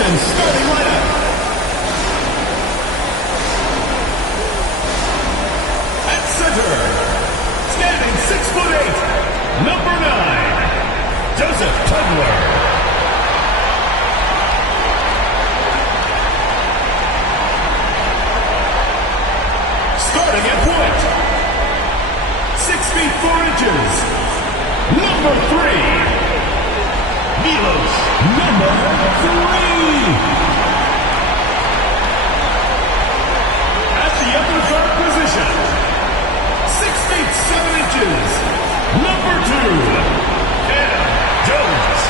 Houston's starting lineup. At center, standing 6'8", number 9, Joseph Tugler. Starting at point, 6 feet 4 inches, number 3, Milos, number 3. At the upper guard position, 6 feet 7 inches, number 2, Cam Jones.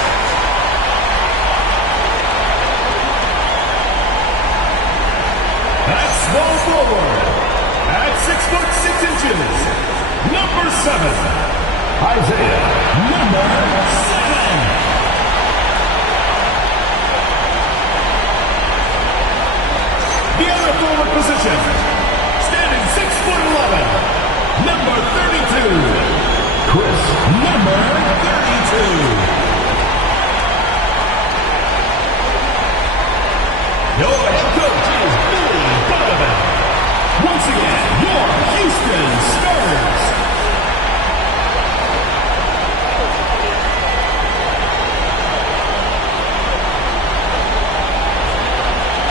At small forward, at 6'6", number 7, Isaiah, number 7. The other forward position, standing 6'11", number 32, Chris, number 32. Your head coach is Billy Donovan. Once again, your Houston starters.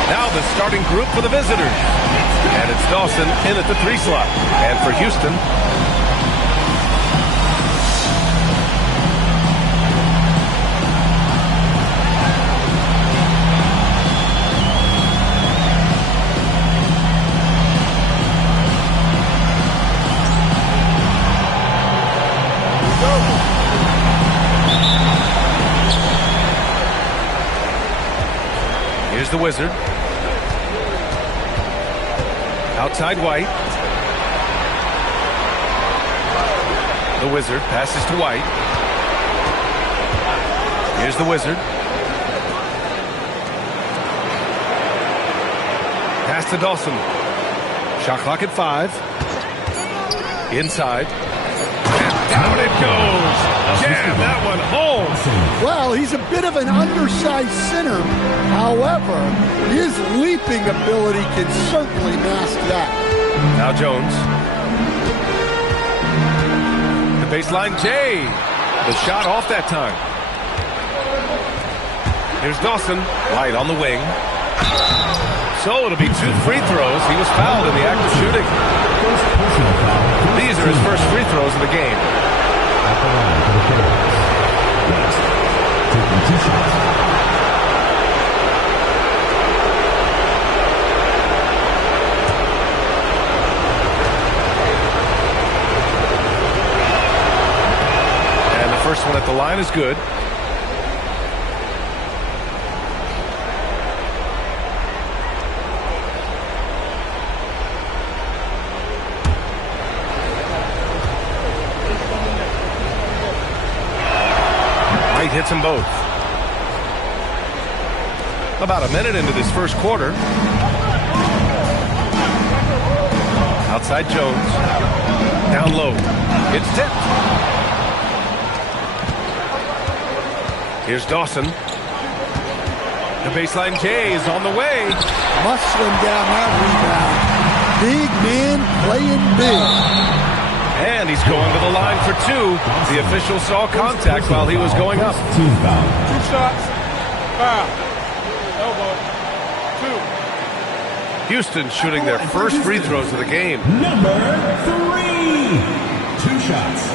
Now the starting group for the visitors. And it's Dawson in at the 3 slot. And for Houston, here's the Wizard. Outside White. The Wizard passes to White. Here's the Wizard. Pass to Dawson. Shot clock at 5. Inside. And down it goes. Jam that one home. Well, he's a bit of an undersized center. However, his leaping ability can certainly mask that. Now Jones. The baseline J. The shot off that time. Here's Dawson. White on the wing. So it'll be 2 free throws. He was fouled in the act of shooting. These are his first free throws of the game. At the line for the Cavs. Next, taking 2 shots. And the first one at the line is good. Hits them both. About a minute into this first quarter. Outside Jones. Down low. It's tipped. Here's Dawson. The baseline J is on the way. Must slim down that rebound. Big man playing big. And he's going to the line for 2. The official saw contact while he was going up. 2 foul. 2 shots. Foul. Elbow. 2. Houston shooting their first free throws of the game. Number 3. 2 shots.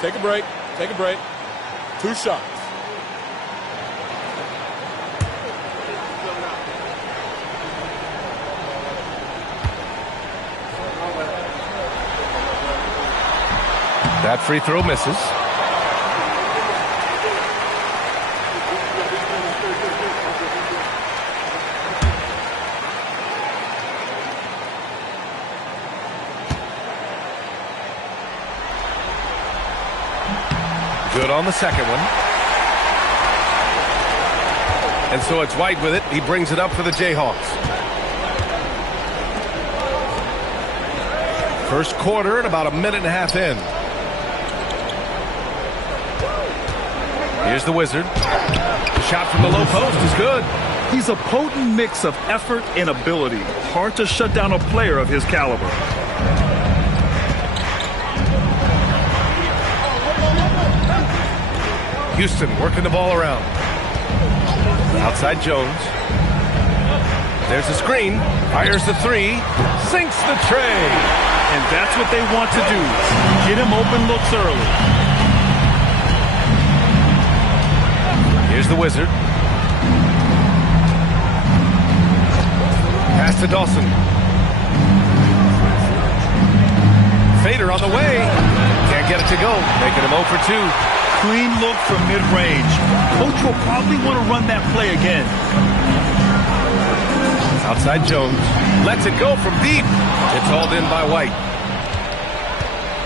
Take a break. Take a break. 2 shots. That free throw misses. Good on the second one. And so it's White with it. He brings it up for the Jayhawks. First quarter and about a minute and a half in. Here's the Wizard. The shot from the low post is good. He's a potent mix of effort and ability. Hard to shut down a player of his caliber. Houston working the ball around. Outside Jones. There's a screen. Fires the three. Sinks the tray. And that's what they want to do. Get him open looks early. Here's the Wizard. Pass to Dawson. Fader on the way. Can't get it to go. Making him 0 for 2. Clean look from mid-range. Coach will probably want to run that play again. Outside Jones. Lets it go from deep. It's hauled in by White.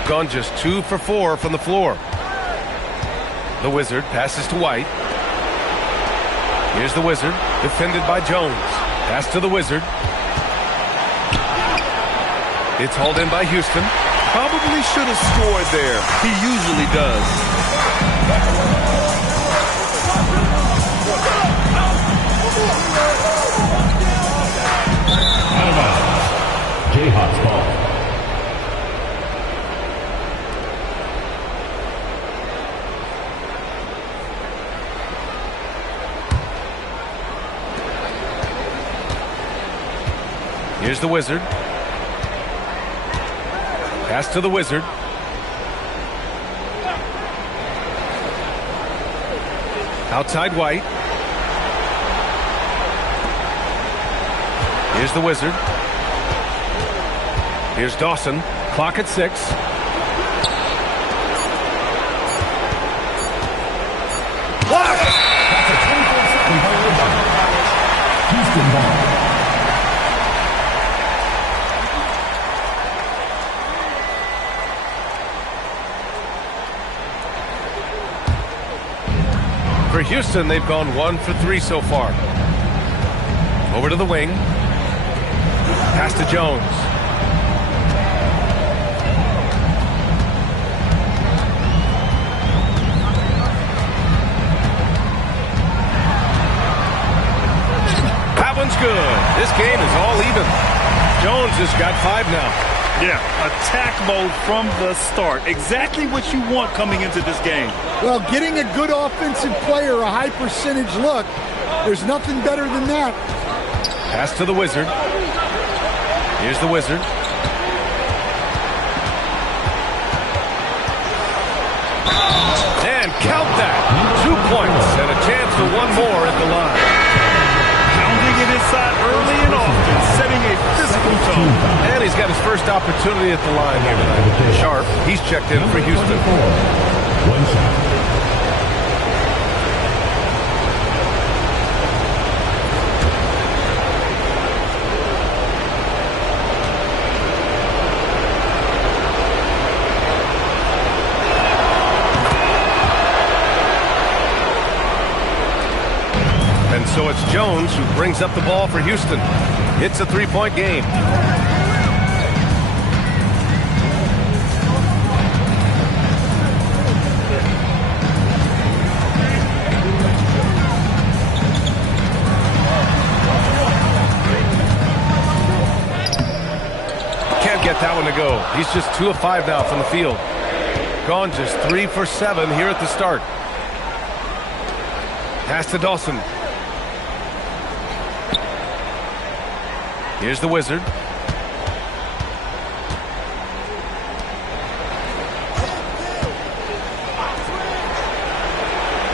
Gone just 2 for 4 from the floor. The Wizard passes to White. Here's the Wizard. Defended by Jones. Pass to the Wizard. It's hauled in by Houston. Probably should have scored there. He usually does. Out of bounds. Jayhawks ball. Here's the Wizard. Pass to the Wizard. Outside White. Here's the Wizard. Here's Dawson. Clock at 6. That's a 24-second violation. Houston ball. For Houston, they've gone 1 for 3 so far. Over to the wing. Pass to Jones. That one's good. This game is all even. Jones has got 5 now. Yeah, attack mode from the start. Exactly what you want coming into this game. Well, getting a good offensive player a high percentage look, there's nothing better than that. Pass to the Wizard. Here's the Wizard. And count that. 2 points and a chance for one more at the line. Pounding it inside early and often, setting a physical tone. And he's got his first opportunity at the line here tonight. Sharp, he's checked in for Houston. 1 shot. And so it's Jones who brings up the ball for Houston. It's a 3-point game. Can't get that one to go. He's just 2 of 5 now from the field. Gone just 3 for 7 here at the start. Pass to Dawson. Here's the Wizard.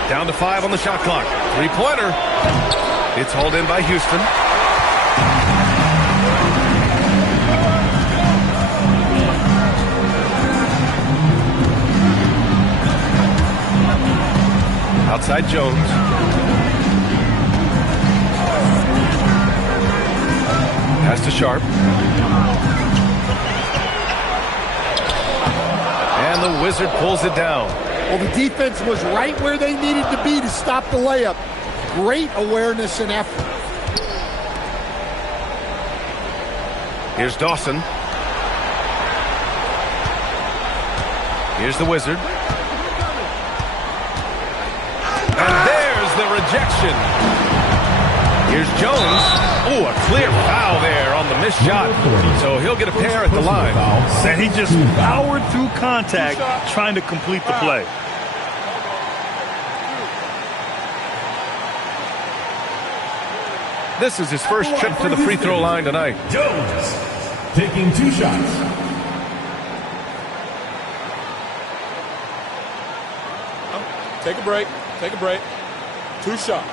Down to 5 on the shot clock. 3-pointer. It's hauled in by Houston. Outside Jones. Pass to Sharp. And the Wizard pulls it down. Well, the defense was right where they needed to be to stop the layup. Great awareness and effort. Here's Dawson. Here's the Wizard. rejection. Here's Jones. Oh, a clear foul there on the missed shot. So he'll get a pair at the line. And he just powered through contact trying to complete the play. This is his first trip to the free throw line tonight. Jones taking 2 shots. Take a break. Take a break. 2 shots.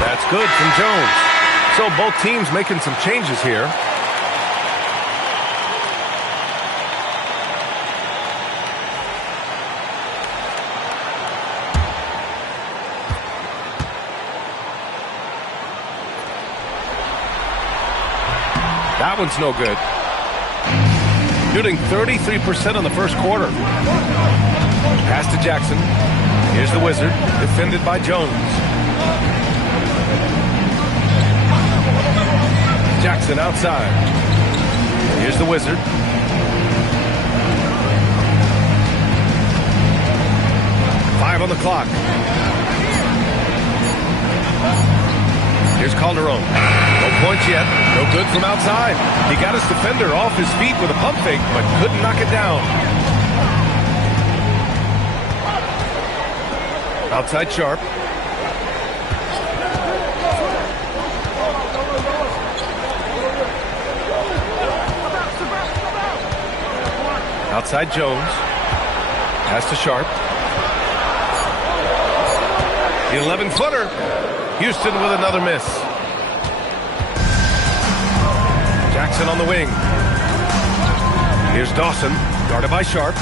That's good from Jones. So both teams making some changes here. That one's no good. Shooting 33% in the first quarter. Pass to Jackson. Here's the Wizard, defended by Jones. Jackson outside. Here's the Wizard. Five on the clock. Here's Calderon. No points yet. No good from outside. He got his defender off his feet with a pump fake, but couldn't knock it down. Outside Sharp. Outside Jones. Pass to Sharp. The 11-footer. Houston with another miss. Jackson on the wing. Here's Dawson, guarded by Sharp.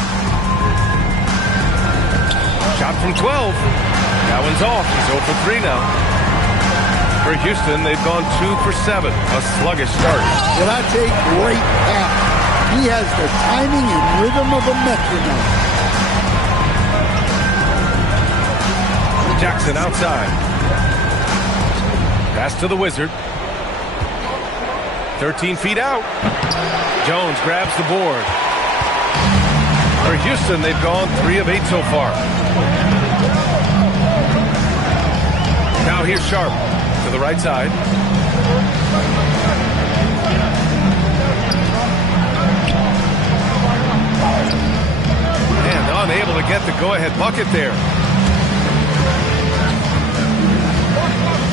Shot from 12. That one's off. He's 0 for 3 now. For Houston, they've gone 2 for 7. A sluggish start. Well, that's a great pass. He has the timing and rhythm of a metronome. Jackson outside. Pass to the Wizard. 13 feet out. Jones grabs the board. For Houston, they've gone 3 of 8 so far. Now here's Sharp to the right side. And unable to get the go-ahead bucket there.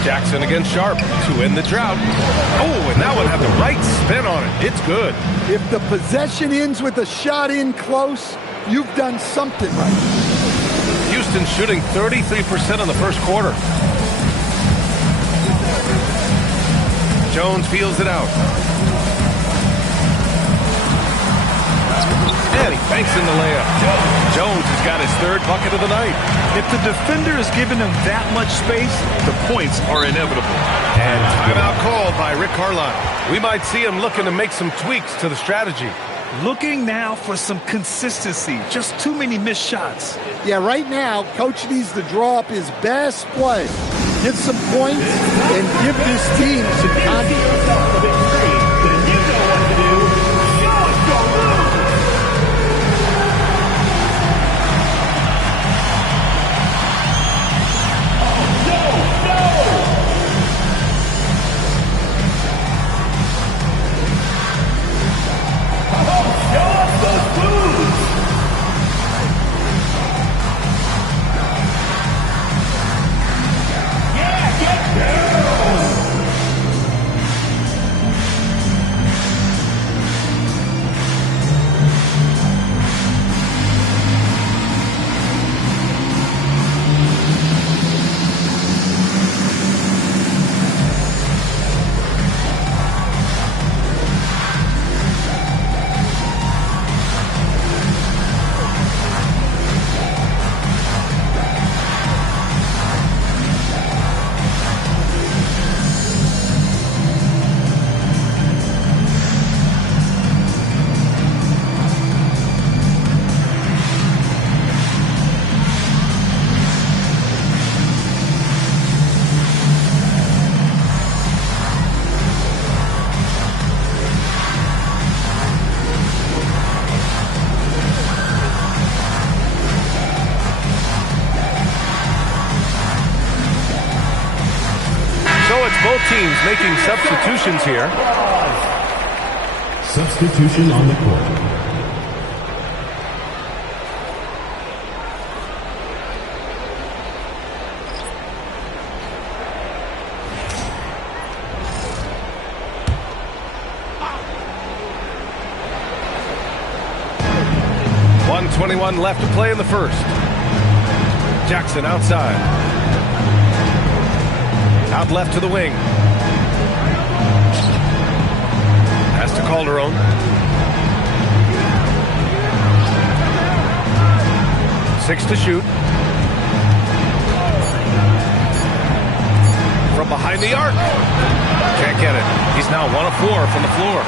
Jackson against Sharp to end the drought. Oh, and that one had the right spin on it. It's good. If the possession ends with a shot in close, you've done something right. Houston shooting 33% in the first quarter. Jones feels it out. And he banks in the layup. Jones has got his 3rd bucket of the night. If the defender is giving him that much space, the points are inevitable. And timeout called by Rick Carlisle. We might see him looking to make some tweaks to the strategy. Looking now for some consistency. Just too many missed shots. Yeah, right now, Coach needs to draw up his best play. Get some points and give this team some confidence. both teams making substitutions here. Substitution on the court. .21 left to play in the first. Jackson outside. Out left to the wing. Pass to Calderon. Six to shoot. From behind the arc. Can't get it. He's now 1 of 4 from the floor.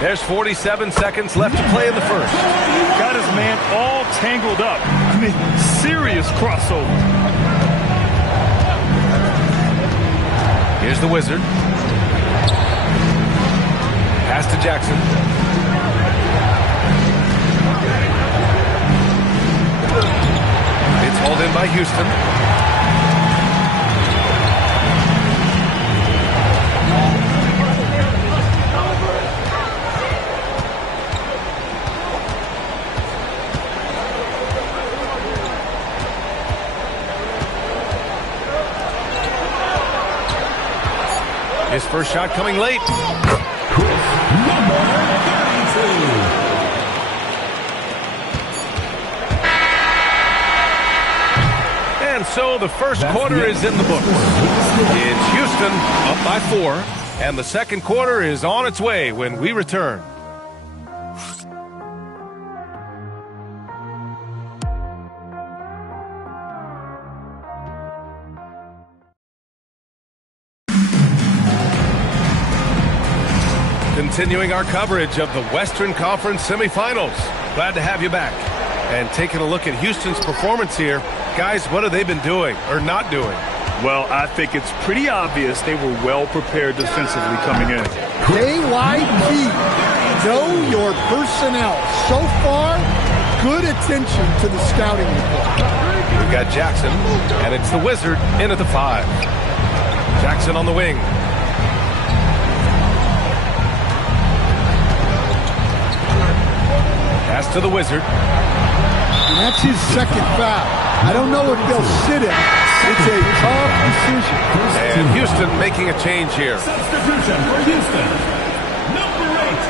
There's 47 seconds left to play in the first. Got his man all tangled up. I mean, serious crossover. Here's the Wizard. Pass to Jackson. It's hauled in by Houston. His first shot coming late. Number 32. And so the first quarter is in the books. It's Houston up by 4, and the second quarter is on its way when we return. Continuing our coverage of the Western Conference semifinals. Glad to have you back. And taking a look at Houston's performance here. Guys, what have they been doing or not doing? Well, I think it's pretty obvious they were well prepared defensively coming in. KYP, know your personnel. So far, good attention to the scouting report. We've got Jackson, and it's the Wizard in at the 5. Jackson on the wing. Pass to the Wizard. And that's his second foul. I don't know if they'll sit him. It's a tough decision. And Houston making a change here. Substitution for Houston. Number 8,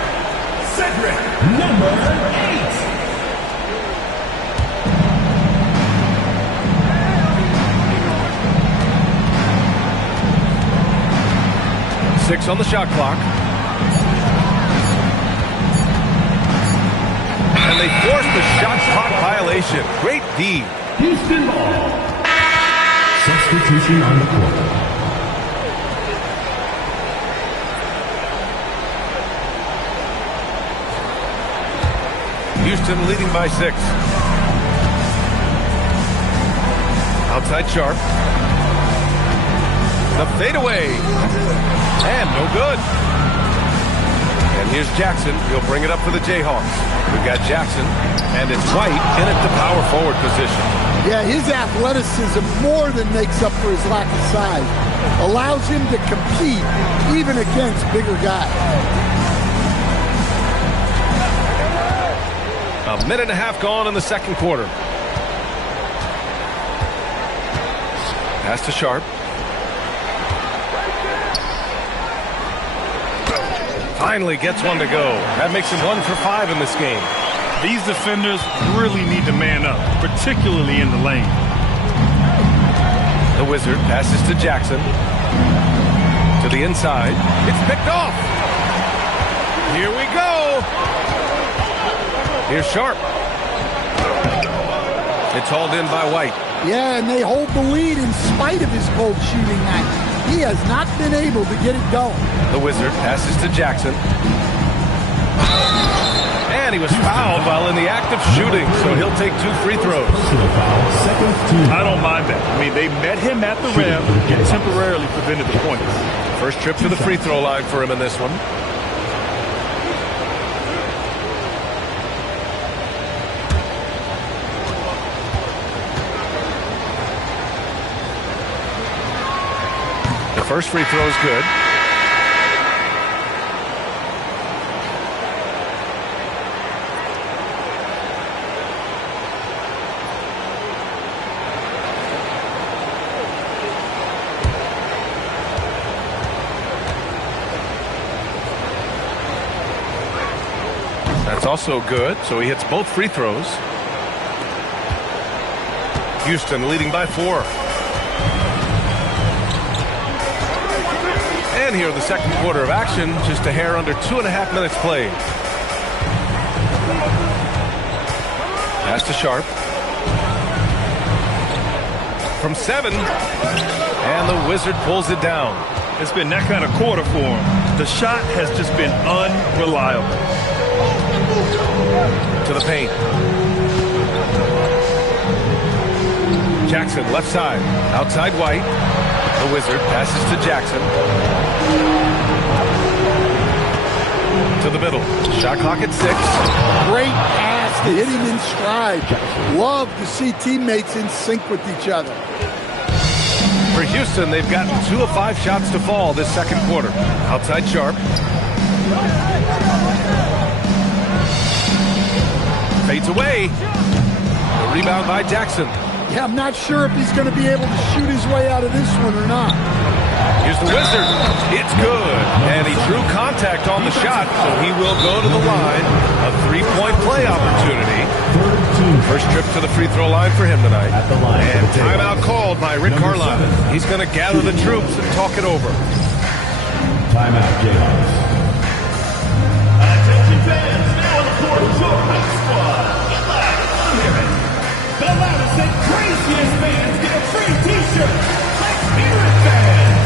Cedric. Number 8. 6 on the shot clock. And they forced the shot clock violation. Great D. Houston ball. Substitution on the court. Houston leading by 6. Outside Sharp. The fadeaway. And no good. And here's Jackson. He'll bring it up for the Jayhawks. We've got Jackson, and it's White in at the power forward position. Yeah, his athleticism more than makes up for his lack of size. Allows him to compete even against bigger guys. A minute and a half gone in the second quarter. Pass to Sharp. Finally gets one to go. That makes him 1 for 5 in this game. These defenders really need to man up, particularly in the lane. The Wizard passes to Jackson. To the inside. It's picked off. Here we go. Here's Sharp. It's hauled in by White. Yeah, and they hold the lead in spite of his cold shooting night. He has not been able to get it going. The Wizard passes to Jackson. And he was fouled while in the act of shooting, so he'll take 2 free throws. I don't mind that. I mean, they met him at the rim and temporarily prevented the points. First trip to the free throw line for him in this one. first free throw is good. That's also good, so he hits both free throws. Houston leading by 4. And here in the second quarter of action, just a hair under 2.5 minutes played. Pass to Sharp. From 7. And the Wizard pulls it down. It's been that kind of quarter for him. The shot has just been unreliable. To the paint. Jackson left side. Outside White. The Wizard passes to Jackson. To the middle. Shot clock at 6. Great pass to hit him in stride. Love to see teammates in sync with each other. For Houston, they've gotten 2 of 5 shots to fall this second quarter. Outside Sharp. Fades away. The rebound by Jackson. Yeah, I'm not sure if he's going to be able to shoot his way out of this one or not. Here's the Wizard. It's good. And he drew contact on the shot, so he will go to the line. A 3-point play opportunity. First trip to the free throw line for him tonight. And timeout called by Rick Carlisle. He's going to gather the troops and talk it over. Timeout, Jayhawks. Attention fans, now on the court, your home squad. Get loud, hear it. The loudest and craziest fans get a free t-shirt. Let's hear it, fans.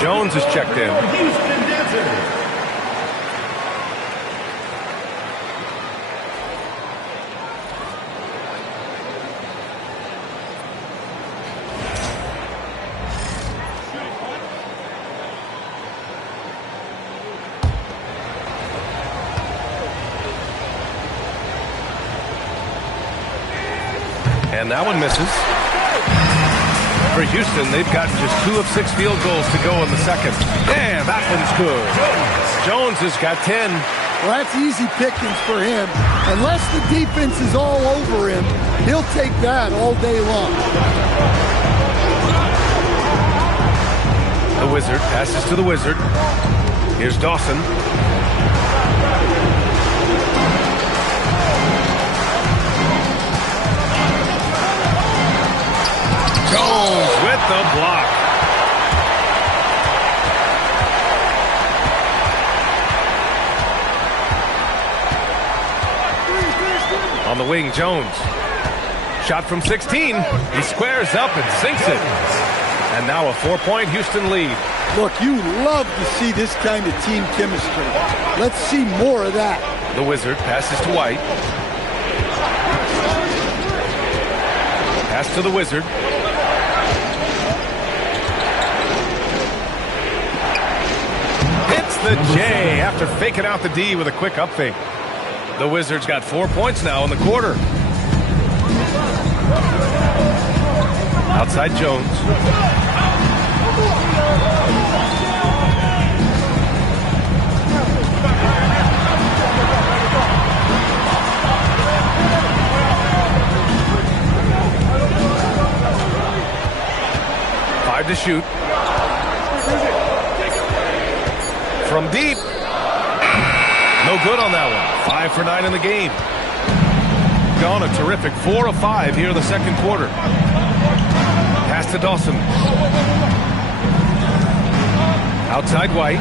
Jones is checked in. And that one misses. For Houston, they've gotten just 2 of 6 field goals to go in the second. And that one's good. Jones has got 10. Well, that's easy pickings for him. Unless the defense is all over him, he'll take that all day long. The Wizard passes to the Wizard. Here's Dawson. Jones with the block. On the wing, Jones. Shot from 16. He squares up and sinks it. And now a 4-point Houston lead. Look, you love to see this kind of team chemistry. Let's see more of that. The Wizard passes to White. Pass to the Wizard. Hits the J after faking out the D with a quick up fake. The Wizards got 4 points now in the quarter. Outside Jones. Five to shoot. From deep. No good on that one. 5 for 9 in the game. Gone a terrific 4 of 5 here in the second quarter. Pass to Dawson. Outside White.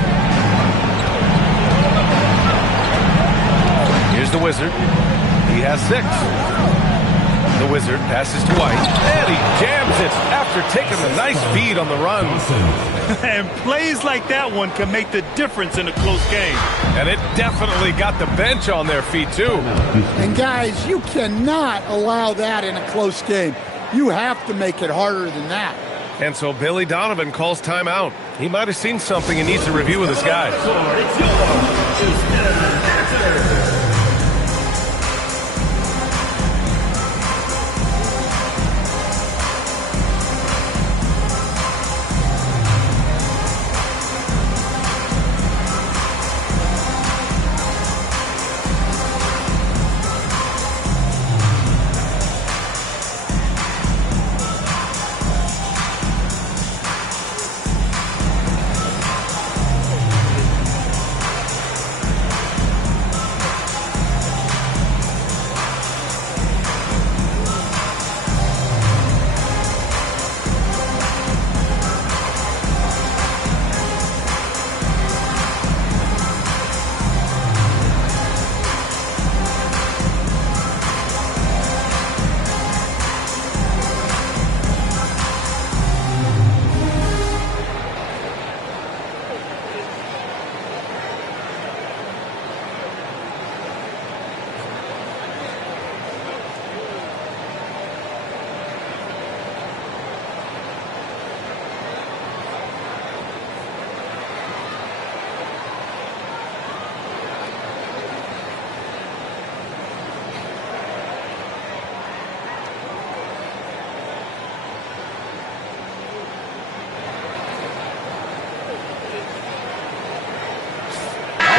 Here's the Wizard. He has 6. The Wizard passes to White. And he jams it after taking a nice feed on the run. And plays like that one can make the difference in a close game. And it definitely got the bench on their feet, too. And, guys, you cannot allow that in a close game. You have to make it harder than that. And so Billy Donovan calls timeout. He might have seen something and needs to review with his guys.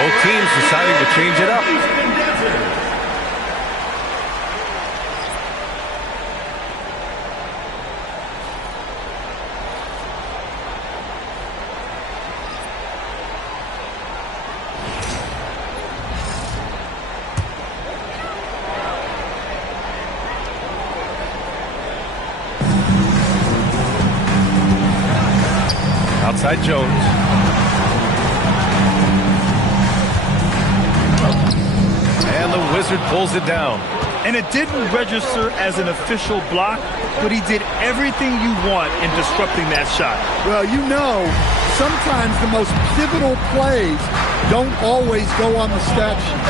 Both teams deciding to change it up. Outside Jones. And the Wizard pulls it down. And it didn't register as an official block, but he did everything you want in disrupting that shot. Well, you know, sometimes the most pivotal plays don't always go on the stat sheet.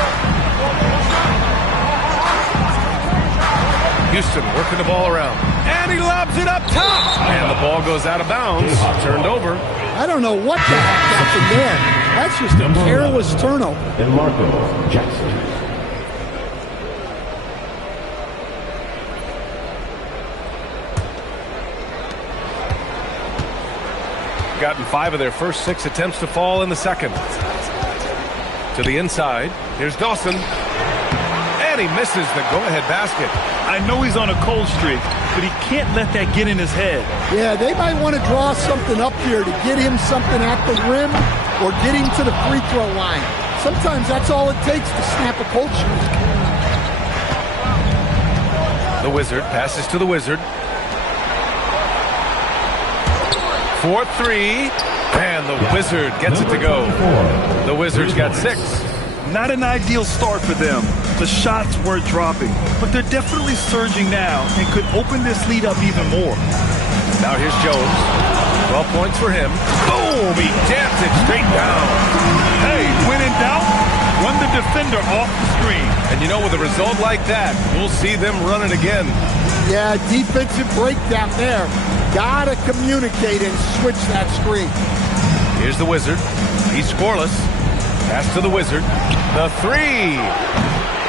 Houston working the ball around. And he lobs it up top. And the ball goes out of bounds. Turned over. I don't know what the heck happened there. That's just a careless turnover. And Marco Jackson. Gotten 5 of their first 6 attempts to fall in the second. To the inside. Here's Dawson. And he misses the go-ahead basket. I know he's on a cold streak, but he can't let that get in his head. Yeah, they might want to draw something up here to get him something at the rim or get him to the free throw line. Sometimes that's all it takes to snap a cold streak. The Wizard passes to the Wizard. 4-3. And the Wizard gets it to go. The Wizard's got 6. Not an ideal start for them. The shots were dropping, but they're definitely surging now and could open this lead up even more. Now here's Jones. 12 points for him. Boom! He jams it straight down. Hey, when in doubt, run the defender off the screen. And you know, with a result like that, we'll see them run it again. Yeah, defensive breakdown there. Gotta communicate and switch that screen. Here's the Wizard. He's scoreless. Pass to the Wizard. The 3.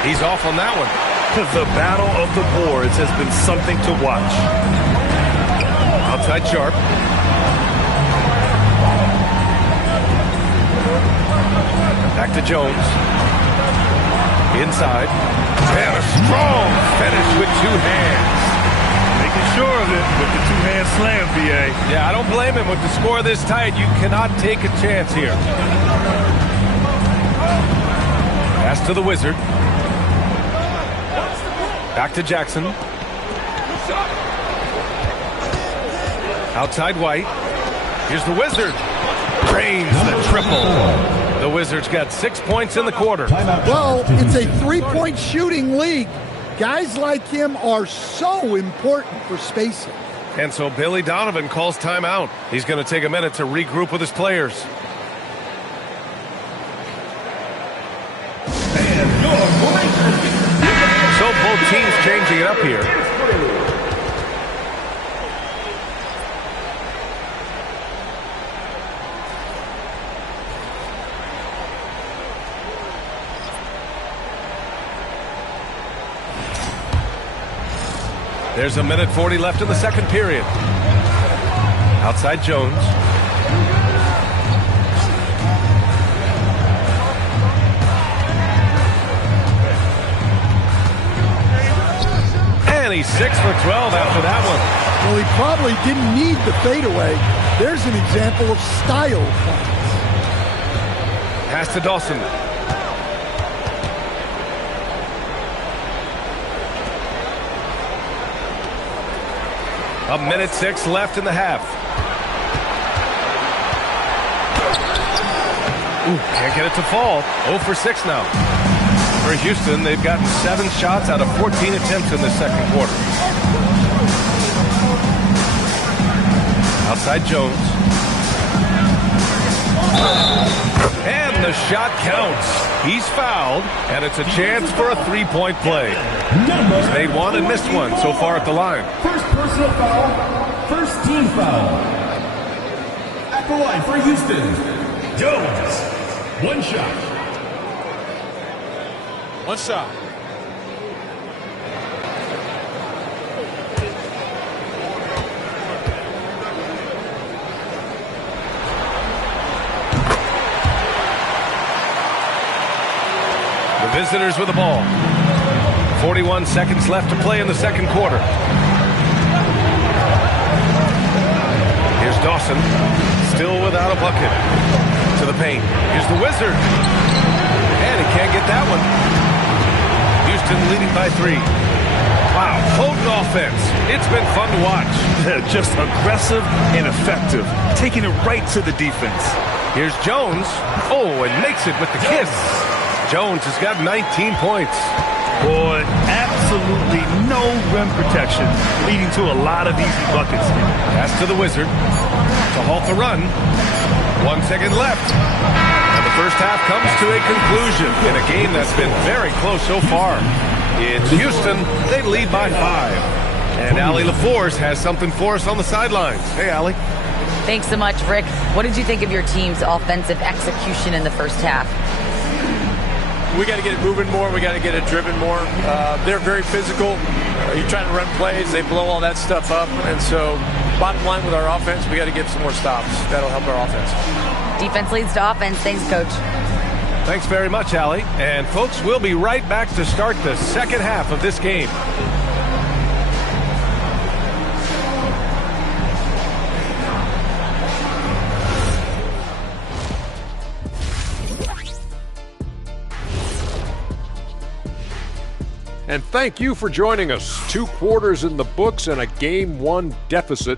He's off on that one. The battle of the boards has been something to watch. Outside Sharp. Back to Jones. Inside. And a strong finish with two hands. Making sure of it with the two-hand slam, B.A. Yeah, I don't blame him. With the score this tight, you cannot take a chance here. Pass to the Wizard. Back to Jackson. Outside White. Here's the Wizard. Drains the triple. The Wizards got 6 points in the quarter. Well, it's a three-point shooting league. Guys like him are so important for spacing. And so Billy Donovan calls timeout. He's going to take a minute to regroup with his players. So both teams changing it up here. There's a minute 40 left in the second period. Outside Jones. And he's 6 for 12 after that one. Well, he probably didn't need the fadeaway. There's an example of style. Pass to Dawson. A minute 6 left in the half. Ooh, can't get it to fall. 0 for 6 now. For Houston, they've gotten 7 shots out of 14 attempts in the second quarter. Outside Jones. And the shot counts. He's fouled, and it's a chance for a three-point play. He's made one and missed one so far at the line. First personal foul, first team foul. At the line for Houston, Jones. One shot. One shot. The visitors with the ball. 41 seconds left to play in the second quarter. Here's Dawson, still without a bucket. To the paint. Here's the Wizard. And he can't get that one. Houston leading by 3. Wow, potent offense. It's been fun to watch. Just aggressive and effective, taking it right to the defense. Here's Jones. Oh, and makes it with the kiss. Jones has got 19 points. Boy, absolutely no rim protection, leading to a lot of easy buckets. Pass to the Wizard to halt the run. 1 second left. And the first half comes to a conclusion in a game that's been very close so far. It's Houston. They lead by 5. And Allie LaForce has something for us on the sidelines. Hey, Allie. Thanks so much, Rick. What did you think of your team's offensive execution in the first half? We got to get it moving more. We got to get it driven more. They're very physical. You're trying to run plays. They blow all that stuff up. And so bottom line with our offense, we got to get some more stops. That'll help our offense. Defense leads to offense. Thanks, Coach. Thanks very much, Allie. And, folks, we'll be right back to start the second half of this game. And thank you for joining us. 2 quarters in the books and a Game 1 deficit.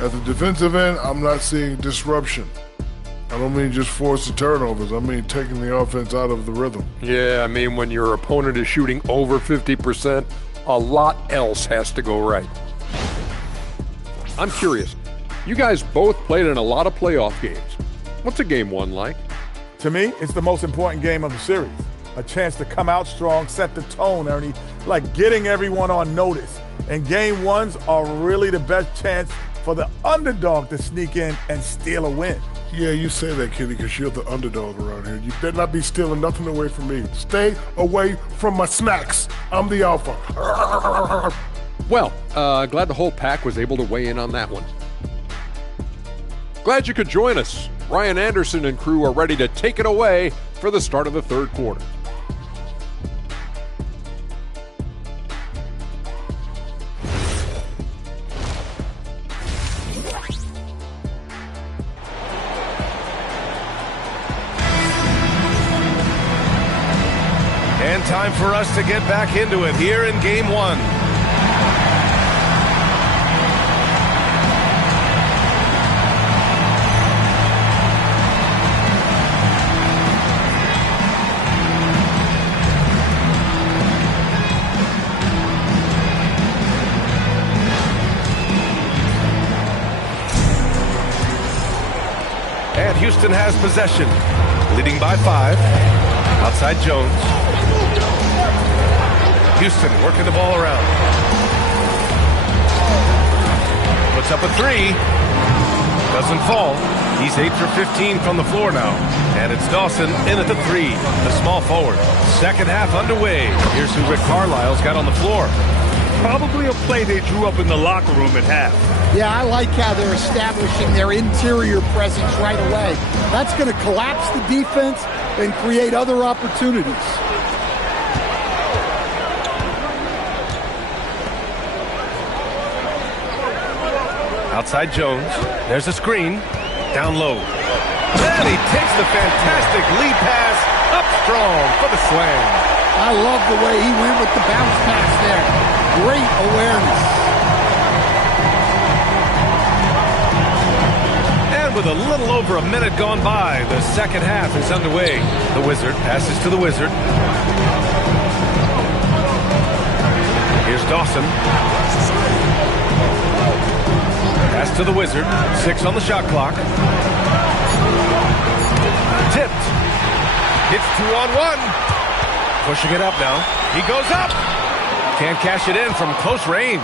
At the defensive end, I'm not seeing disruption. I don't mean just forced turnovers. I mean taking the offense out of the rhythm. Yeah, I mean when your opponent is shooting over 50%, a lot else has to go right. I'm curious. You guys both played in a lot of playoff games. What's a Game 1 like? To me, it's the most important game of the series. A chance to come out strong, set the tone, Ernie, like getting everyone on notice. And Game 1s are really the best chance for the underdog to sneak in and steal a win. Yeah, you say that, Kitty, because you're the underdog around here. You better not be stealing nothing away from me. Stay away from my snacks. I'm the alpha. Well, glad the whole pack was able to weigh in on that one. Glad you could join us. Ryan Anderson and crew are ready to take it away for the start of the third quarter. And time for us to get back into it here in game one. And Houston has possession, leading by 5. Outside Jones. Houston working the ball around. Puts up a 3. Doesn't fall. He's 8 for 15 from the floor now. And it's Dawson in at the 3, the small forward. Second half underway. Here's who Rick Carlisle's got on the floor. Probably a play they drew up in the locker room at half. Yeah, I like how they're establishing their interior presence right away. That's going to collapse the defense and create other opportunities. Outside Jones. There's a screen. Down low. And he takes the fantastic lead pass up strong for the slam. I love the way he went with the bounce pass there. Great awareness. And with a little over a minute gone by, the second half is underway. The Wizard passes to the Wizard. Here's Dawson. Pass to the Wizard. 6 on the shot clock. Tipped. Hits 2-on-1. Pushing it up now. He goes up. Can't cash it in from close range.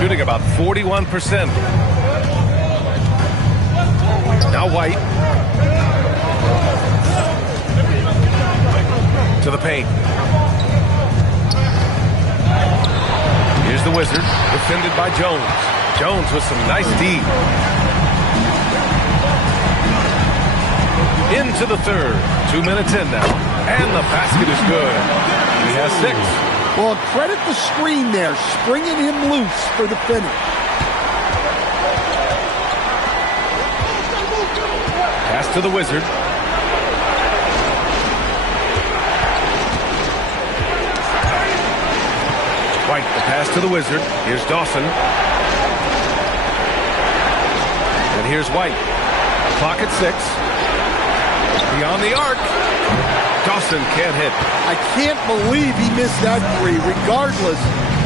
Shooting about 41%. Now White. To the paint. Here's the Wizard. Defended by Jones. Jones with some nice D. Into the third. 2 minutes in now. And the basket is good. He has 6. Well, credit the screen there, springing him loose for the finish. Pass to the Wizard. White, the pass to the Wizard. Here's Dawson. And here's White. Clock at 6. Beyond the arc. Dawson can't hit. I can't believe he missed that 3. Regardless,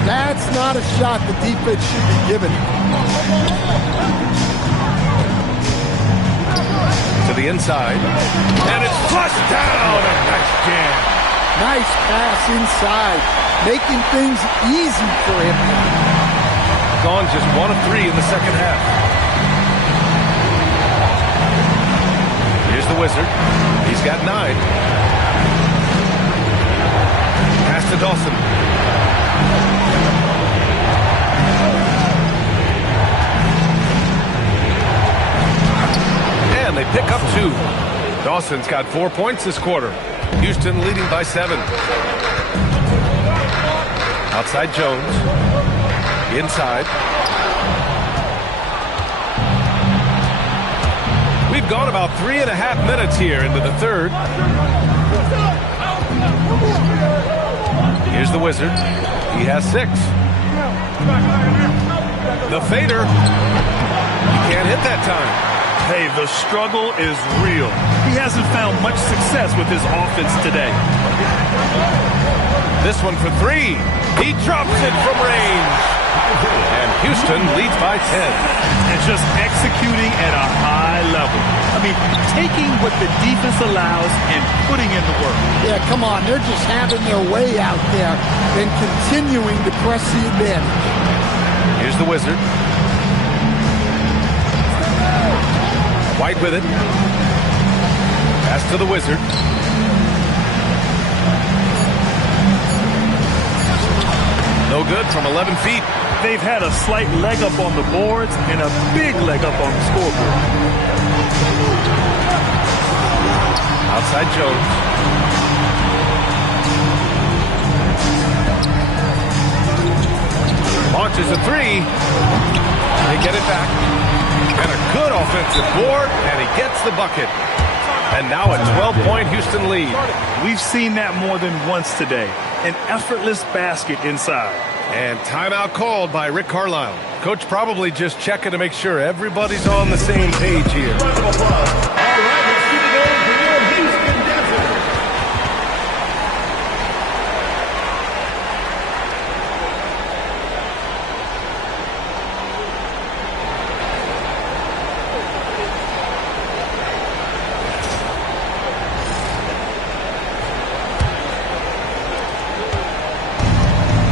that's not a shot the defense should be giving. To the inside. And it's flushed down. A nice jam. Nice pass inside, making things easy for him. Gone just 1 of 3 in the second half. Here's the Wizard. He's got 9. Pass to Dawson. And they pick up 2. Dawson's got 4 points this quarter. Houston leading by 7. Outside Jones. Inside. We've gone about 3.5 minutes here into the third. Here's the Wizard. He has 6. The fader. He can't hit that time. Hey, the struggle is real. He hasn't found much success with his offense today. This one for 3. He drops it from range. And Houston leads by 10. And just executing at a high level. I mean, taking what the defense allows and putting in the work. Yeah, come on. They're just having their way out there and continuing to press the advantage. Here's the Wizard. White with it. Pass to the Wizard. No No good from 11 feet. They've had a slight leg up on the boards and a big leg up on the scoreboard. Outside Jones. Launches a three. They get it back. And a good offensive board, and he gets the bucket. And now a 12-point Houston lead. We've seen that more than once today. An effortless basket inside. And timeout called by Rick Carlisle. Coach probably just checking to make sure everybody's on the same page here. All right, let's keep it going for your Houston Dazzlers.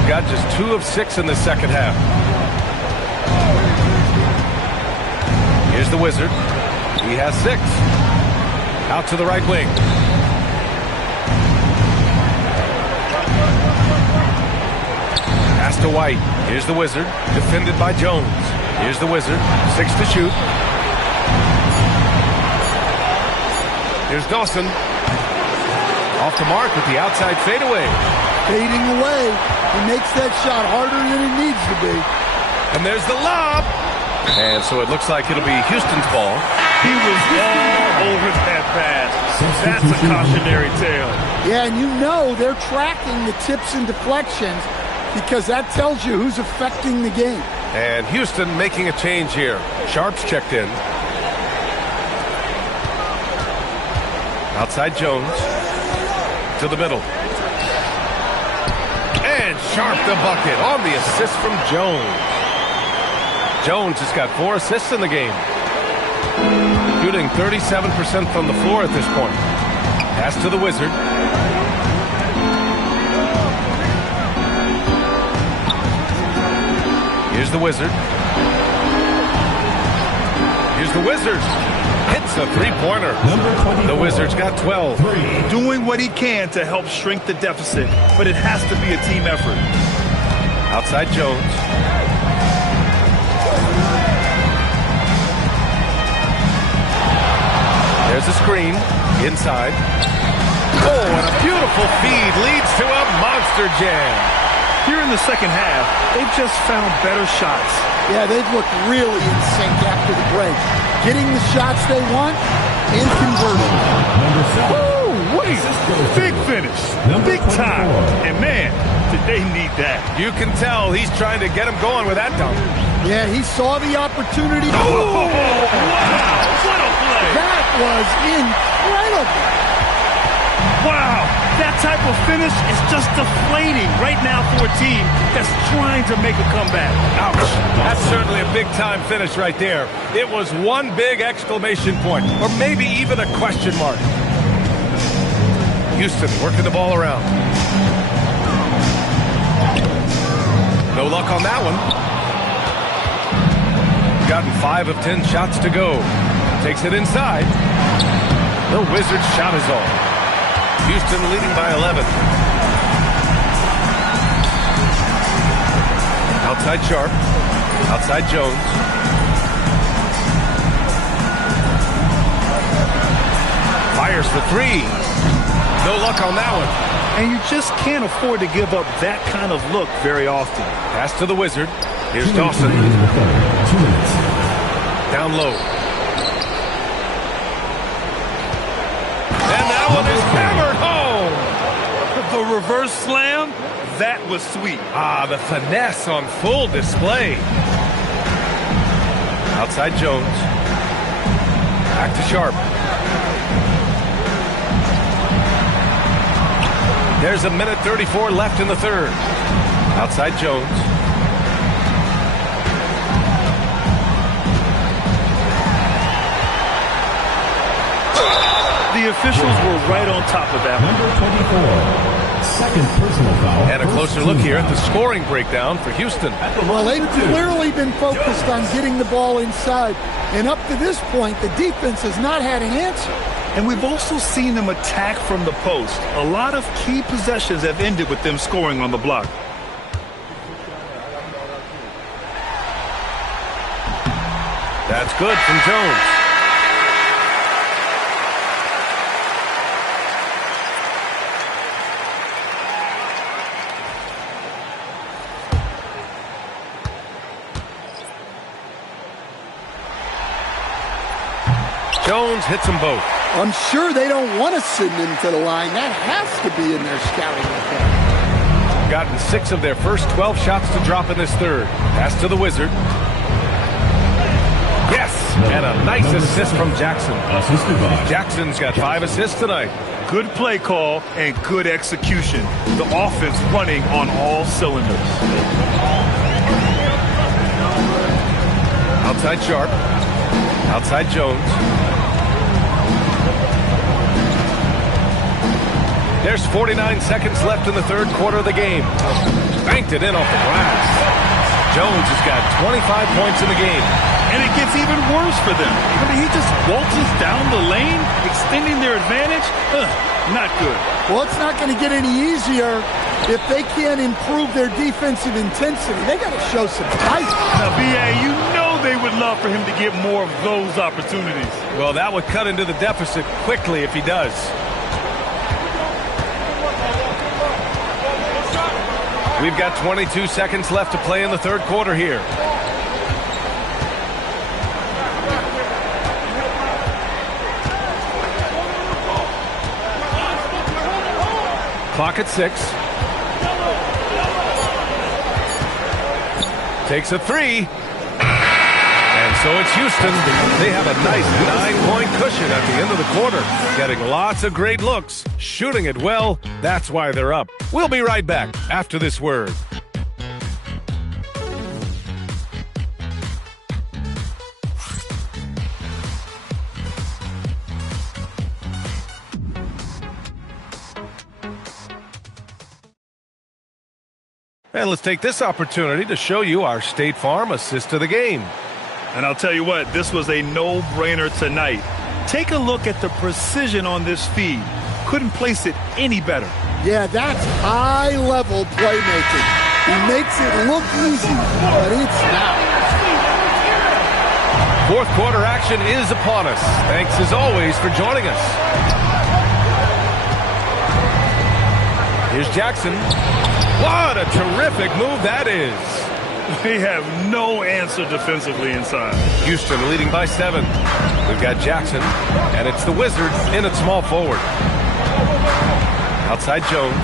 Got just 2 of 6 in the second half. Here's the Wizard. He has 6. Out to the right wing. Pass to White. Here's the Wizard. Defended by Jones. Here's the Wizard. 6 to shoot. Here's Dawson. Off the mark with the outside fadeaway. Fading away. He makes that shot harder than it needs to be. And there's the lob. And so it looks like it'll be Houston's ball. He was all over that pass. That's a cautionary tale. Yeah, and you know they're tracking the tips and deflections because that tells you who's affecting the game. And Houston making a change here. Sharp's checked in. Outside Jones. To the middle. And Sharp the bucket on the assist from Jones. Jones has got 4 assists in the game. Shooting 37% from the floor at this point. Pass to the Wizard. Here's the Wizard. Here's the Wizard. Hits a three-pointer. The Wizards got 12. Doing what he can to help shrink the deficit, but it has to be a team effort. Outside Jones. There's a screen. Inside. Oh, and a beautiful feed leads to a monster jam. Here in the second half, they've just found better shots. Yeah, they've looked really in sync after the break. Getting the shots they want and converting. Woo, wait, big finish, big time. And man, did they need that. You can tell he's trying to get him going with that dunk. Yeah, he saw the opportunity. Oh, wow, what a play. That was incredible. Wow, that type of finish is just deflating right now for a team that's trying to make a comeback. Ouch. That's certainly a big-time finish right there. It was one big exclamation point, or maybe even a question mark. Houston working the ball around. No luck on that one. Gotten 5 of 10 shots to go. Takes it inside. The Wizards' shot is off. Houston leading by 11. Outside Sharp. Outside Jones. Fires for 3. No luck on that one. And you just can't afford to give up that kind of look very often. Pass to the Wizard. Here's Dawson. Down low. And that one is hammered home. The reverse slam, that was sweet. Ah, the finesse on full display. Outside Jones. Back to Sharp. There's a minute 34 left in the third. Outside Jones. The officials were right on top of that. Number 24. Second personal foul. And a closer look here at the scoring breakdown for Houston. Well, they've clearly been focused on getting the ball inside. And up to this point, the defense has not had an answer. And we've also seen them attack from the post. A lot of key possessions have ended with them scoring on the block. It's good from Jones. Jones hits them both. I'm sure they don't want to send him to the line. That has to be in their scouting report. Gotten 6 of their first 12 shots to drop in this third. Pass to the Wizard. Yes, and a nice assist from Jackson. Jackson's got 5 assists tonight. Good play call and good execution. The offense running on all cylinders. Outside Sharp. Outside Jones. There's 49 seconds left in the third quarter of the game. Banked it in off the glass. Jones has got 25 points in the game. And it gets even worse for them. I mean, he just waltzes down the lane, extending their advantage. Not good. Well, it's not going to get any easier if they can't improve their defensive intensity. They got to show some fight. Now, B.A., you know they would love for him to get more of those opportunities. Well, that would cut into the deficit quickly if he does. We've got 22 seconds left to play in the third quarter here. Clock at 6. Takes a 3. And so it's Houston. They have a nice 9-point cushion at the end of the quarter. Getting lots of great looks. Shooting it well. That's why they're up. We'll be right back after this word. And let's take this opportunity to show you our State Farm assist of the game. And I'll tell you what, this was a no-brainer tonight. Take a look at the precision on this feed. Couldn't place it any better. Yeah, that's high-level playmaking. He makes it look easy, but it's not. Fourth quarter action is upon us. Thanks as always for joining us. Here's Jackson. What a terrific move that is. We have no answer defensively inside. Houston leading by 7. We've got Jackson, and it's the Wizards in at small forward. Outside Jones.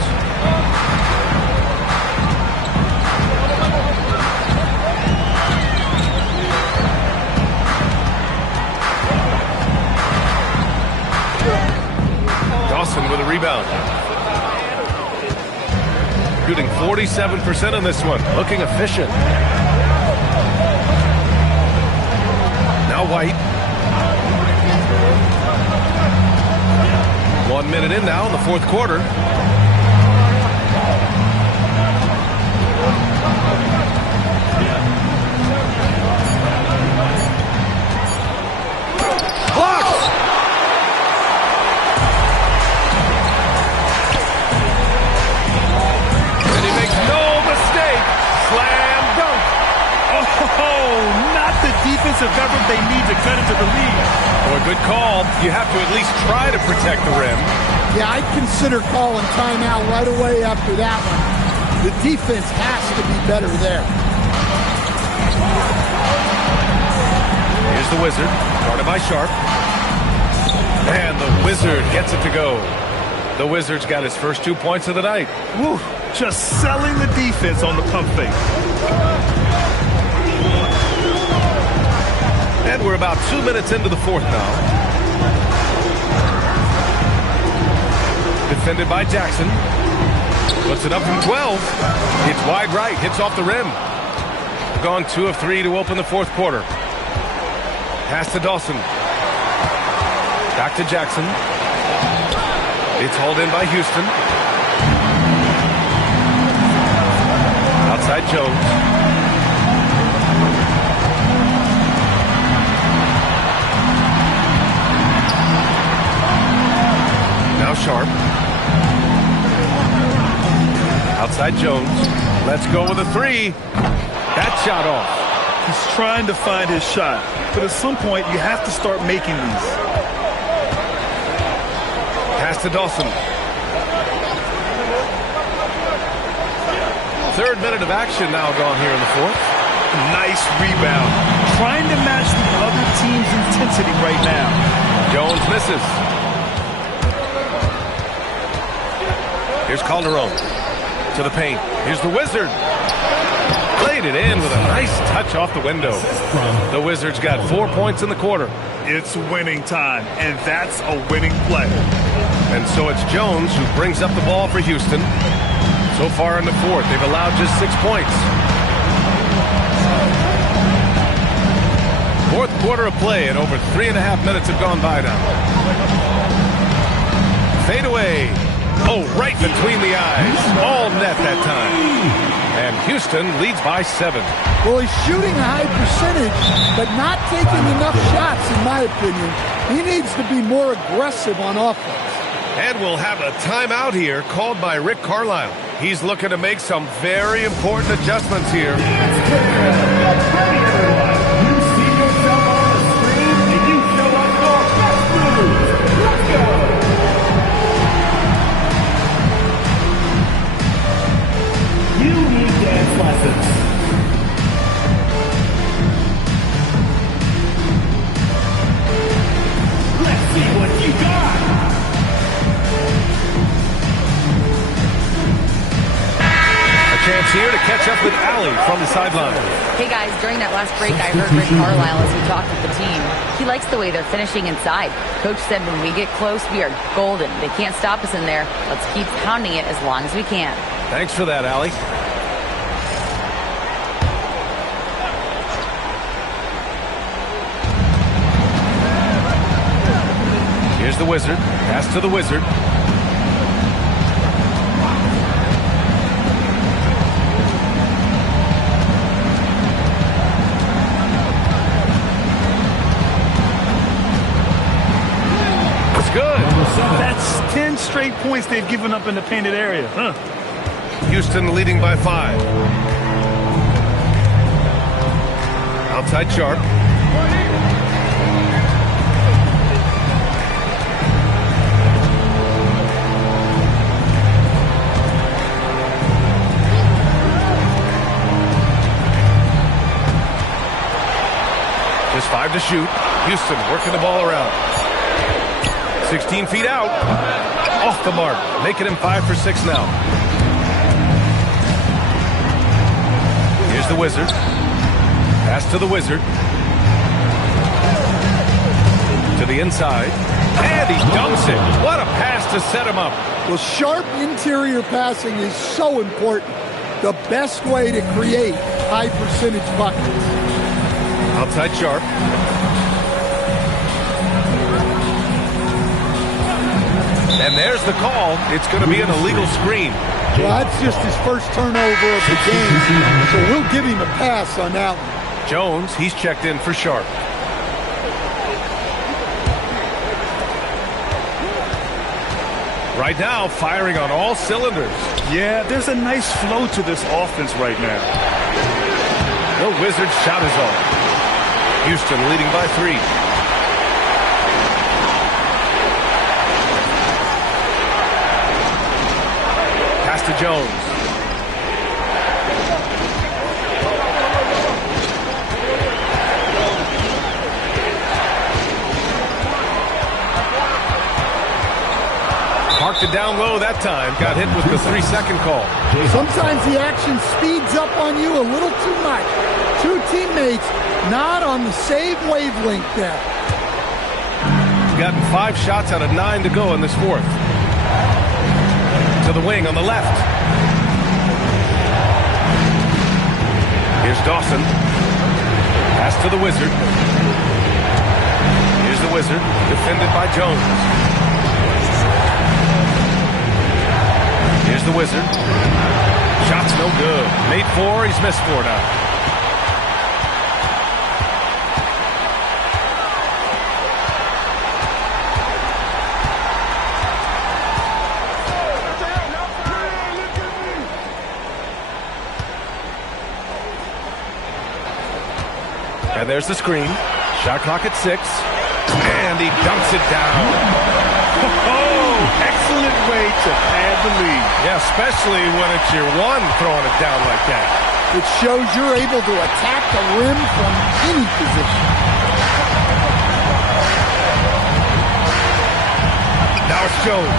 Dawson with a rebound. Shooting 47% on this one. Looking efficient. Now White. 1 minute in now in the fourth quarter. Blocked! And he makes no mistake. Slam dunk. Oh, not the defensive effort they need to cut into the lead. Oh, a good call. You have to at least try to protect the rim. Yeah, I'd consider calling timeout right away after that one. The defense has to be better there. Here's the Wizard, guarded by Sharp. And the Wizard gets it to go. The Wizard's got his first 2 points of the night. Woo, just selling the defense on the pump fake. And we're about 2 minutes into the fourth now. Defended by Jackson. Puts it up from 12. It's wide right, hits off the rim. Gone 2 of 3 to open the fourth quarter. Pass to Dawson. Back to Jackson. It's hauled in by Houston. Outside Jones. Now Sharp. Outside Jones. Let's go with a 3. That shot off. He's trying to find his shot, but at some point you have to start making these. Pass to Dawson. Third minute of action now gone here in the fourth. Nice rebound. Trying to match the other team's intensity right now. Jones misses. Here's Calderon to the paint. Here's the Wizard. Played it in with a nice touch off the window. The Wizards got 4 points in the quarter. It's winning time, and that's a winning play. And so it's Jones who brings up the ball for Houston. So far in the fourth, they've allowed just 6 points. Fourth quarter of play, and over 3.5 minutes have gone by now. Fade away. Oh, right between the eyes. All net that time. And Houston leads by 7. Well, he's shooting a high percentage, but not taking enough shots, in my opinion. He needs to be more aggressive on offense. And we'll have a timeout here called by Rick Carlisle. He's looking to make some very important adjustments here. Let's see what you got. Chance here to catch up with Allie from the sideline. Hey guys, during that last break, I heard Rick Carlisle as he talked with the team. He likes the way they're finishing inside. Coach said when we get close, we are golden. They can't stop us in there. Let's keep pounding it as long as we can. Thanks for that, Allie. Here's the Wizard. Pass to the Wizard. That's 10 straight points they've given up in the painted area. Houston leading by 5. Outside Sharp. Just 5 to shoot. Houston working the ball around. 16 feet out. Off the mark. Making him 5 for 6 now. Here's the Wizard. Pass to the Wizard. To the inside. And he dunks it. What a pass to set him up. Well, sharp interior passing is so important. The best way to create high percentage buckets. Outside Sharp. And there's the call. It's going to be an illegal screen. Well, that's just his first turnover of the game, so we'll give him a pass on that one. Jones, he's checked in for Sharp. Right now, firing on all cylinders. Yeah, there's a nice flow to this offense right now. The Wizards shot is on. Houston leading by 3. To Jones. Parked it down low that time. Got hit with the 3-second call. Sometimes the action speeds up on you a little too much. Two teammates not on the same wavelength there. Gotten 5 shots out of 9 to go in this fourth. To the wing on the left. Here's Dawson. Pass to the Wizard. Here's the Wizard. Defended by Jones. Here's the Wizard. Shot's no good. Made 4. He's missed 4 now. And there's the screen. Shot clock at 6. And he dunks it down. Oh, excellent way to pad the lead. Yeah, especially when it's your one throwing it down like that. It shows you're able to attack the rim from any position. Now it's Jones.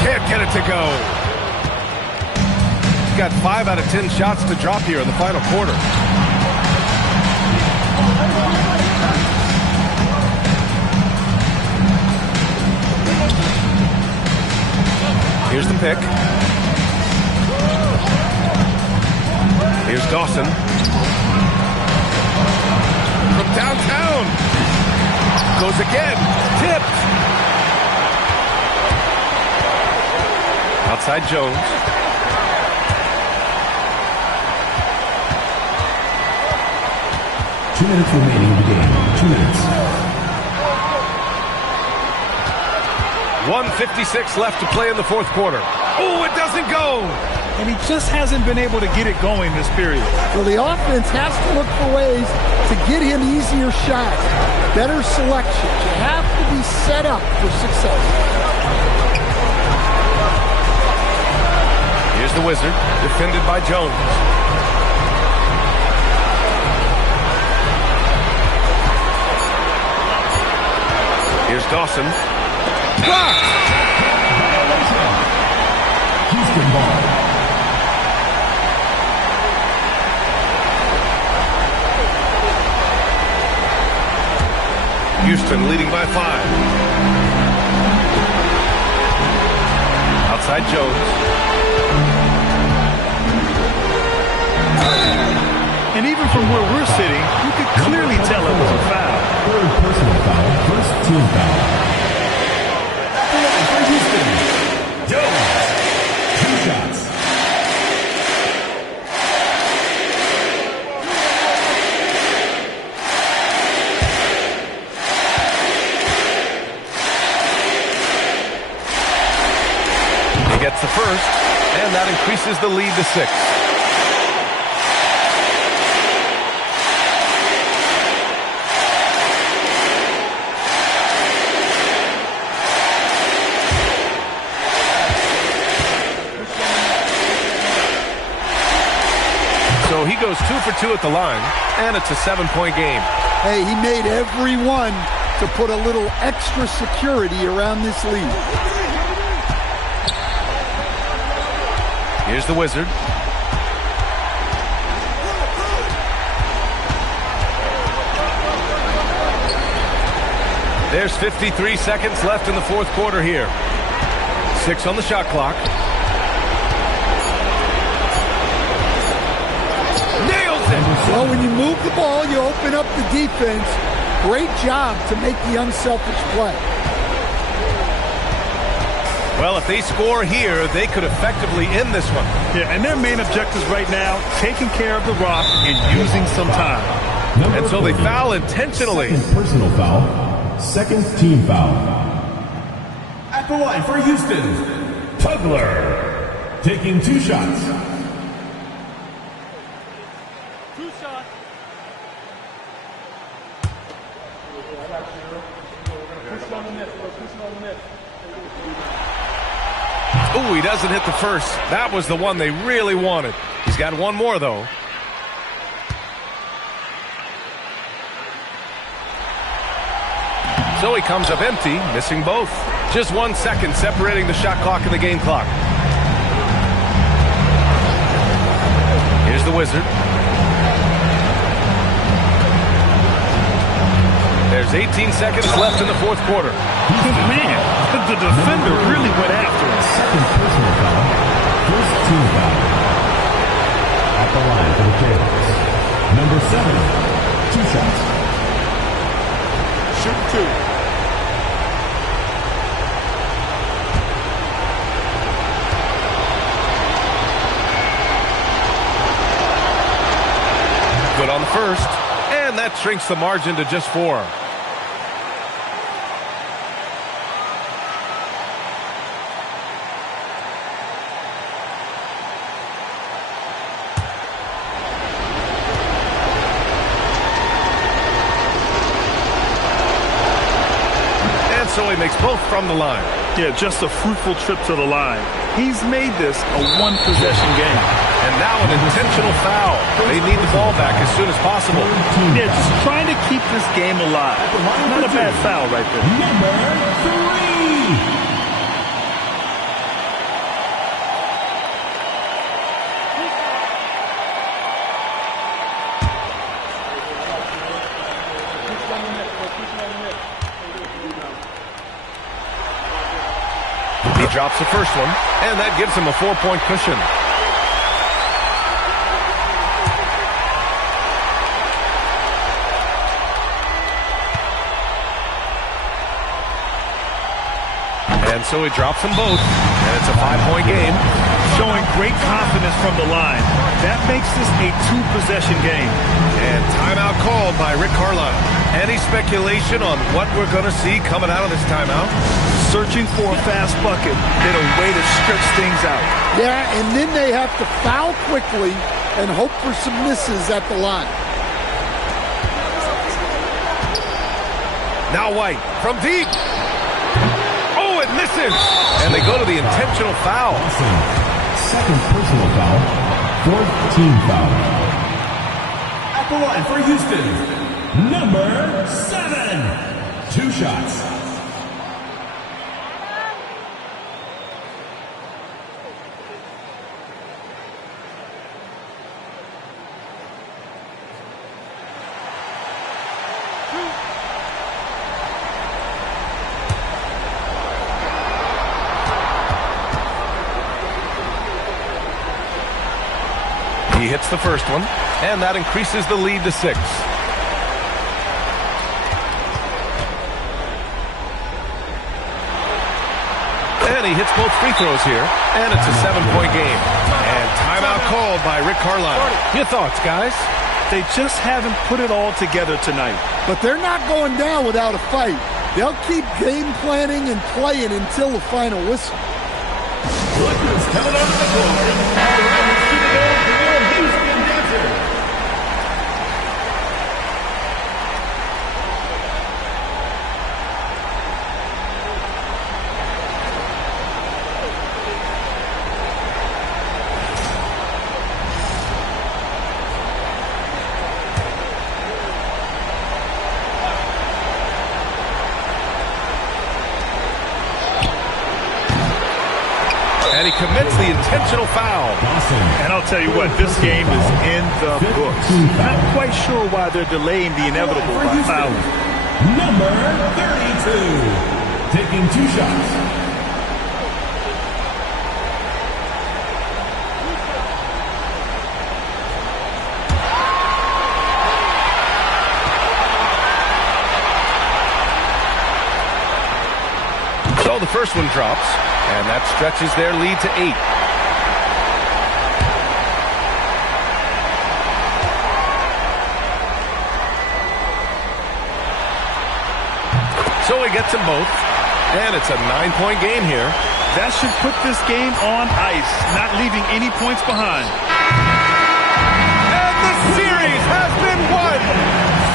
Can't get it to go. He's got 5 out of 10 shots to drop here in the final quarter. Here's the pick. Here's Dawson. From downtown. Goes again. Tipped. Outside Jones. Two minutes remaining in the game. 2 minutes. 1:56 left to play in the fourth quarter. Oh, it doesn't go. And he just hasn't been able to get it going this period. So the offense has to look for ways to get him easier shots, better selections. You have to be set up for success. Here's the Wizard, defended by Jones. Here's Dawson. Blocked! Houston ball. Houston leading by 5. Outside Jones. And even from where we're sitting, you could clearly tell it was a foul. Third personal foul. First team foul. For Houston, Jones. 2 shots. He gets the first, and that increases the lead to 6. So he goes 2 for 2 at the line, and it's a 7-point game. Hey, he made every one to put a little extra security around this lead. Here's the Wizard. There's 53 seconds left in the fourth quarter here. 6 on the shot clock. Nails it! Well, when you move the ball, you open up the defense. Great job to make the unselfish play. Well, if they score here, they could effectively end this one. Yeah, and their main objectives right now, taking care of the rock and using some time. And so they foul intentionally. Second personal foul. Second team foul. At the line for Houston, Tugler. Taking 2 shots. 2 shots. Ooh, he doesn't hit the first. That was the one they really wanted. He's got one more, though. So he comes up empty, missing both. Just 1 second separating the shot clock and the game clock. Here's the Wizard. There's 18 seconds left in the fourth quarter. Man, the defender really went after him. Second personal foul. First team foul. At the line for the Jails. Number 7. 2 shots. Shoot 2. Good on the first, and that shrinks the margin to just 4. so he makes both from the line. Yeah, just a fruitful trip to the line. He's made this a one-possession game. And now an intentional foul. They need the ball back as soon as possible. Yeah, just trying to keep this game alive. Not a bad foul right there. Number 3. He drops the first one, and that gives him a 4-point cushion. And so he drops them both, and it's a 5-point game. Showing great confidence from the line. That makes this a 2-possession game. And timeout called by Rick Carlisle. Any speculation on what we're going to see coming out of this timeout? Searching for a fast bucket, then a way to stretch things out. Yeah, and then they have to foul quickly and hope for some misses at the line. Now White from deep. Oh, it misses. And they go to the intentional foul. Second personal foul. Fourth team foul. At the line for Houston, number 7. 2 shots. He hits the first one, and that increases the lead to 6. And he hits both free throws here, and it's a 7-point game. And timeout called by Rick Carlisle. Your thoughts, guys? They just haven't put it all together tonight. But they're not going down without a fight. They'll keep game planning and playing until the final whistle. Clippers coming out of the court. And he commits the intentional foul. And I'll tell you what, this game is in the books. Not quite sure why they're delaying the inevitable by fouling. Number 32. Taking 2 shots. So the first one drops, and that stretches their lead to 8. So he gets them both, and it's a 9-point game here. That should put this game on ice, not leaving any points behind. And the series has been won!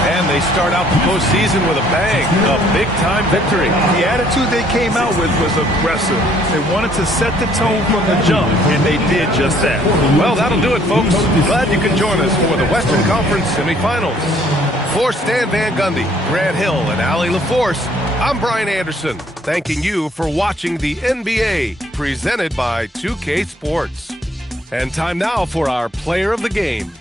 And they start out the postseason with a bang, a big-time victory. The attitude they came out with was aggressive. They wanted to set the tone from the jump, and they did just that. Well, that'll do it, folks. Glad you could join us for the Western Conference semifinals. For Stan Van Gundy, Grant Hill, and Allie LaForce, I'm Brian Anderson, thanking you for watching the NBA, presented by 2K Sports. And time now for our player of the game.